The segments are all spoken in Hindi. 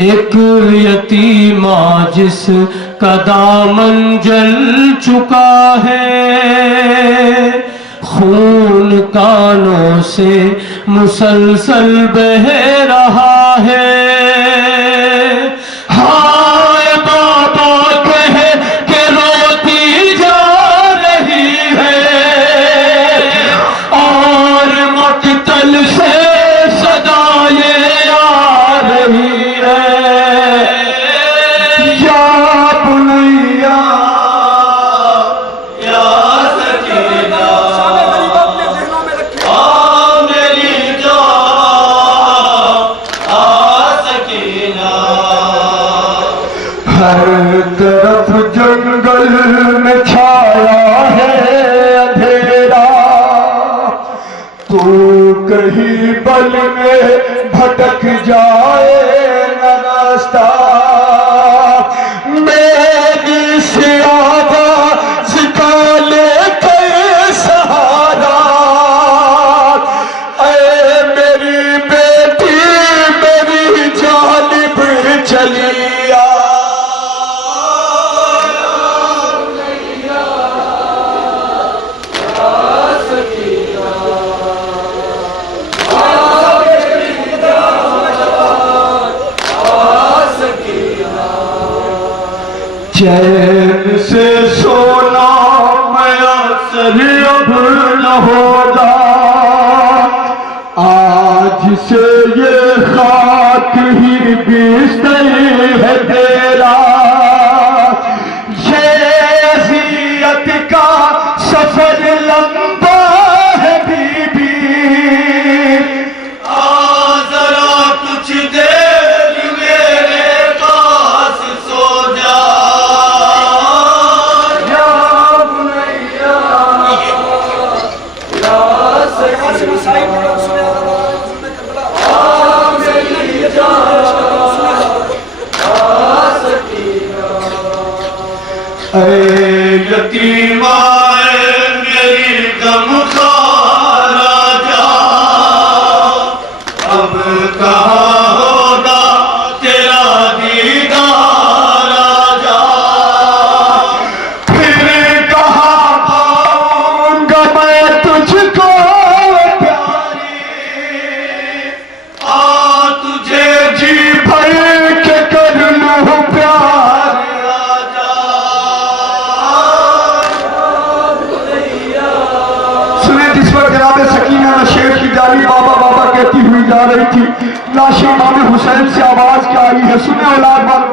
एक यतीमा जिस का दामन जल चुका है, खून कानों से मुसलसल बह रहा है। हाय बाबा कह के रोती जा रही है और मकतल से सदाएं आ रही है। या बुनैया या सकीना आ मेरी जान आ सकीना। हर तरफ जंगल में छाया है अंधेरा, तू कहीं बल में भटक जाए न रास्ता। मेरी से आवाज का लेकर सहारा, ऐ मेरी बेटी मेरी जानिब चली आ। चैन से सोना मयसर अब न होगा, आज से ये खाक ही बिस्तर है तेरा। ये अज़ियत का सफर लंबा है बीबी, आ जरा कुछ देर मेरे पास सो जा। यतीमा मेरी गमखार राजा, अब कहाँ होगा तेरा दीदार राजा। फिर कहाँ पाऊंगा मैं तुझको प्यारी, आ तुझे जी भर के कर लूं प्यार। सुने जिस पर जनाब सकीना शेर की जारी बाबा बाबा कहती हुई जा रही थी, लाश इमाम हुसैन से आवाज क्या आई है, सुने औलाद वालों।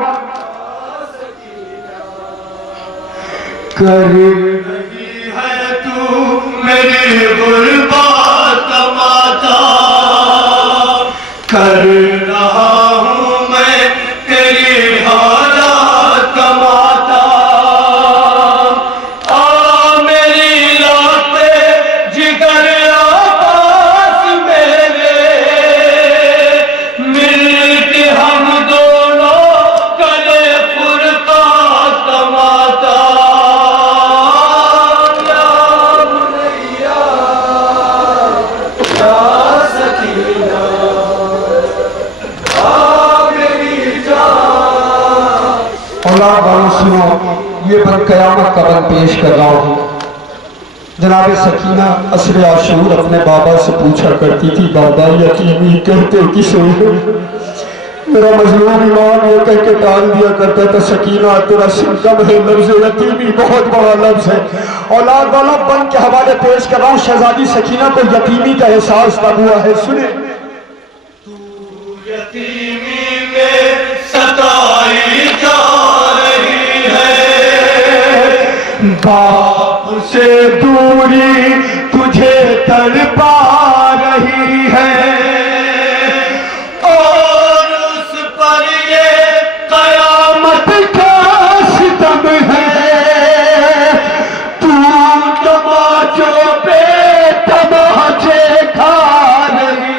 कर रही है तू मेरी गुर्बत माता, कर रहा हूँ मैं तेरी हालत माता। आ मेरी लाते जिगर आवाज मेरे, मिलके हम दोनों गले फुरकात माता। औलाद वालों सुनो, ये बन कयामत का बन पेश कर रहा हूँ। जनाब सकीना असर आशूर अपने बाबा से पूछा करती थी, बाबा यतीमी कहते किसे हो? मेरा मजलूम इमाम ये कह के टाल दिया करता था, सकीना तेरा सिंकम है, लफ्ज यतीमी बहुत बड़ा लफ्ज है। औलाद वाला बन के हवाले पेश कर रहा हूँ। शहजादी सकीना को यतीमी का एहसास तब हुआ है, सुने। यतीमी में सताई जा रही है, बाप से दूरी तुझे तड़पा रही है, और उस पर ये कयामत का सितम है। तू तमाचों पे तमाचे खा रही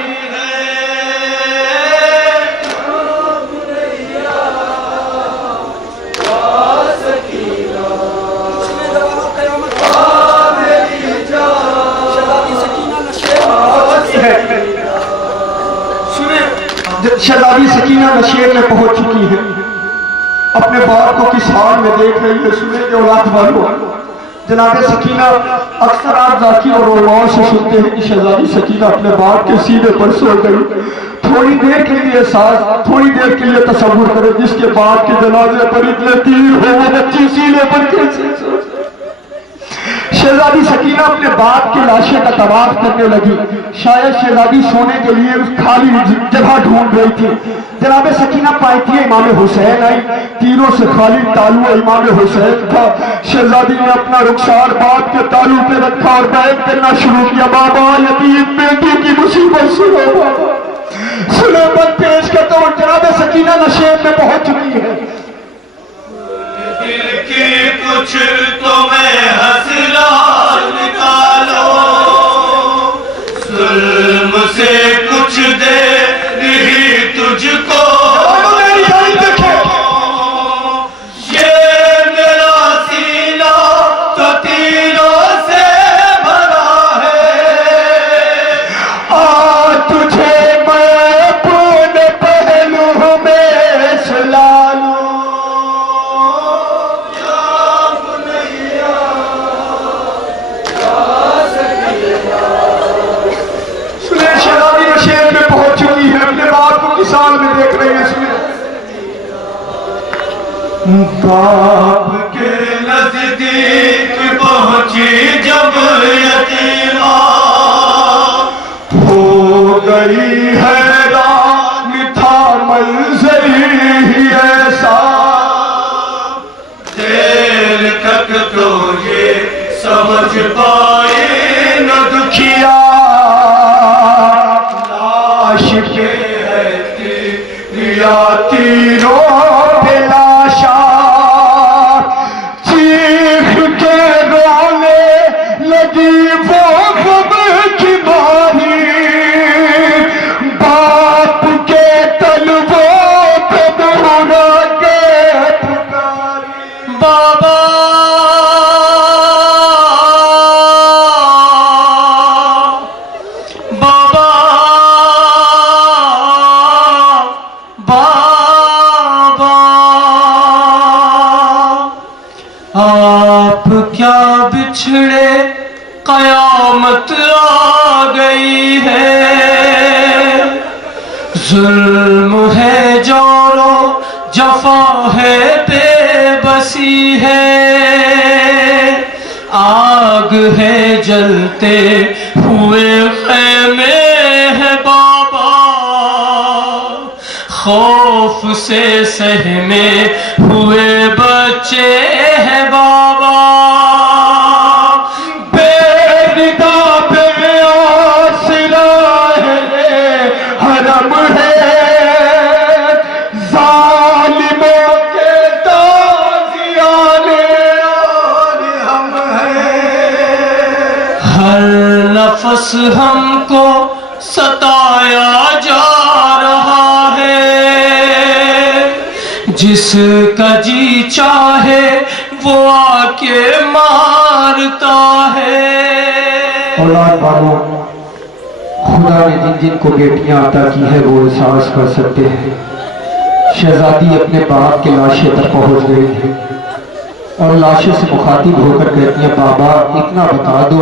शहजादी सकीना नशेर में पहुंच चुकी है, अपने बाप को किस हाल में देख रही है। सुने के औलाद वालों, जनाब सकीना अक्सर आप जाकिर और उलमाओं से सुनते हैं कि शहजादी सकीना अपने बाप के सीने पर सो गई। थोड़ी देर के लिए थोड़ी देर के लिए तसव्वुर करें, जिसके बाप के जनाजे पर इतने तीर हो वो बच्ची सीने पर कैसे सो। शहजादी सकीना अपने बाप की लाशें का तवाफ करने लगी। शायद शहजादी सोने के लिए खाली जगह ढूंढ रही थी। जनाब सकीना पाई थी इमाम हुसैन आई, तीरों से खाली तालू इमाम हुसैन था। शहजादी ने अपना रुखसार बाप के तालू पे रखा और बैठ करना शुरू किया। बाबा यतीम बेटी की मुसीबत सुनो, बाबा सुनो, मत पेश कर दो। जनाब सकीना नशेब में पहुंच चुकी है। दिल की कुछ तुम्हें हसला निकालो, जुल्म से कुछ दे नहीं तुझको। ये मेरा सीना तो तीरों से भरा है, आ तुझे मैं अपने पहलू में सुला लूं। साल में देख रहे हैं इसमें बाप के नजदीक पहुंची जब यतीमा, हो गई हैरान था मंजर ही ऐसा। देर तक तो ये समझ पाए न दुखिया, लाश के तीरों पे लाशा चीख के रोने लगी वो खबर की बारी। बाप के तलवों पे मुड़ा के पुकारी। बाबा आप क्या बिछड़े कयामत आ गई है, जुल्म है जोरो जफा है बेबसी है, आग है जलते हुए खैमे है बाबा, खौफ से सहमे हुए बच्चे हैं बाबा, बेरिदा पे आसरा है हरम है, जालिमों के ताज़ियाने और हम हैं। हर नफ्स हमको सताया जा रहा है, जिसका जी चाहे वो आके मारता है। औलाद वालों, खुदा ने जिन जिन को बेटियां अता की है वो एहसास कर सकते हैं। शहजादी अपने बाप के लाशे तक पहुंच गई है और लाशे से मुखातिब होकर कहती है, बाबा इतना बता दो,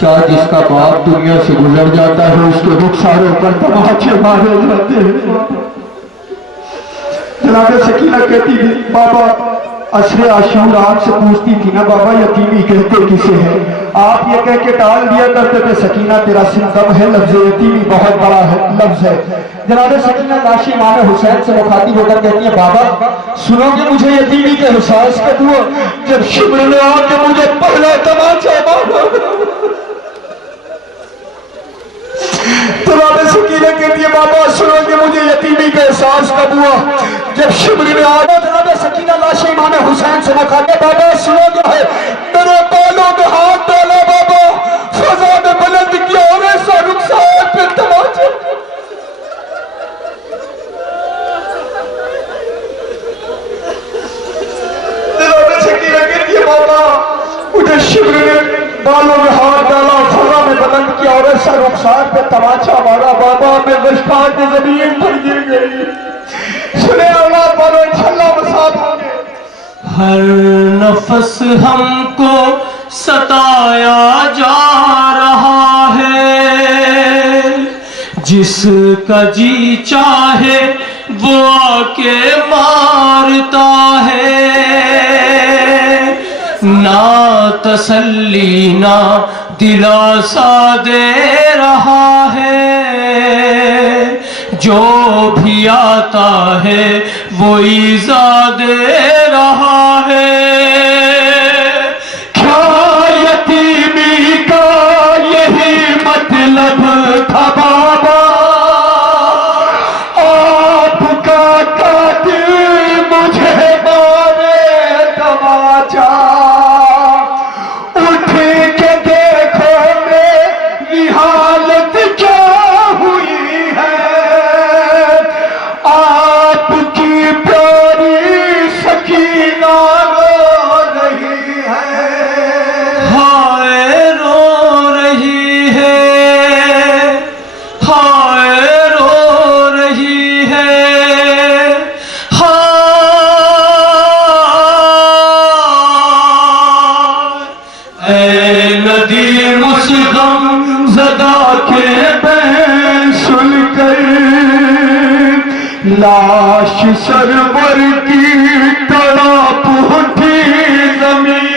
क्या जिसका बाप दुनिया से गुजर जाता है उसके रुखसारों पर तमाचे मारे जाते हैं। जनाब सकीना कहती थी, बाबा असरे आशूर आपसे पूछती थी ना बाबा यतीमी कहते किसे है, आप ये कह के टाल दिया करते थे सकीना तेरा सिंदम है, लफ्ज यतीमी बहुत बड़ा है लफ्ज है। जनाब सकीना लाशी इमाम हुसैन से मुखातिब होकर कहती है, बाबा सुनोगे मुझे यतीमी के एहसास कब हुआ, जब शिमर ने आके मुझे पहला तमाचा मारा। जनाब सकीना कहती है, बाबा सुनोगे मुझे यतीमी का एहसास कब हुआ, जब शिमरी में आया। जनाब सकीना लाश इमाम हुसैन से मुखातिब, बाबा सुनोगे है मेरे बालों में हाथ डाला बाबा, फजा में बुलंद किया और ऐसा रुखसार पे तमाचा। जनाब सकीना कहती है, बाबा मुझे शिमरी ने बालों में हाथ डाला, फजा में बुलंद किया और ऐसा रुखसार पे तमाचा मारा, बाबा में गुस्तान की जमीन पर गिर गई। सुने औलाद वालों, इंशाअल्लाह मसाद होंगे। हर नफस हमको सताया जा रहा है, जिसका जी चाहे वो आके मारता है। ना तसल्ली ना दिलासा दे रहा है, जो भी आता है वो ईज़ा दे रहा है। क्या यतीमी का यही मतलब था बाबा, आपका कातिल मुझे मारे तमाचा। उठ के देखो मेरी हालत क्या हुई है, आपकी प्यारी सकीना रो रही है। हाय रो रही है, हाय रो रही है, हाय। ऐ नदी मुस्गम ज़दा के बैन सुनकर लाश सरवर की तड़प उठी जमीन